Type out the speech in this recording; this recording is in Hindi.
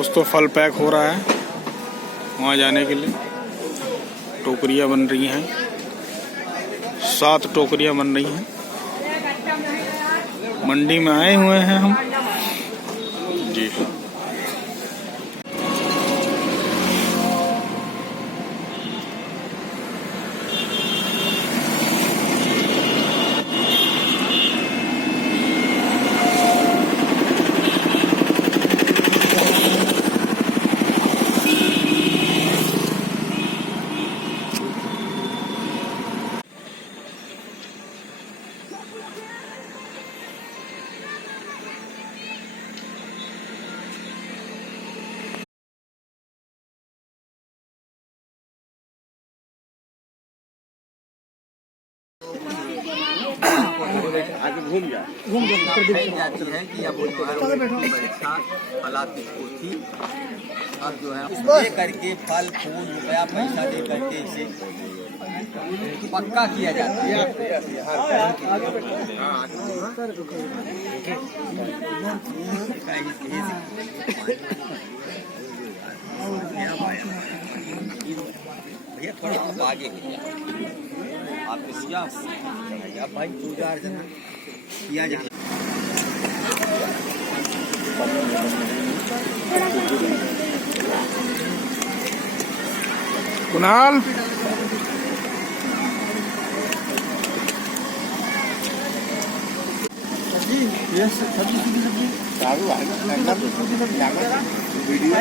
दोस्तों फल पैक हो रहा है वहाँ जाने के लिए। टोकरियाँ बन रही हैं, 7 टोकरियाँ बन रही हैं। मंडी में आए हुए हैं हम जी। आगे घूम जाती है कि अब फलाती थी। अब जो है ये करके फल फूल रुपया पैसा दे करके इसे पक्का किया जाता है। भैया थोड़ा आप आगे आप भाई पूजा अर्चना किया जाए। कुणाल सब्जी वीडियो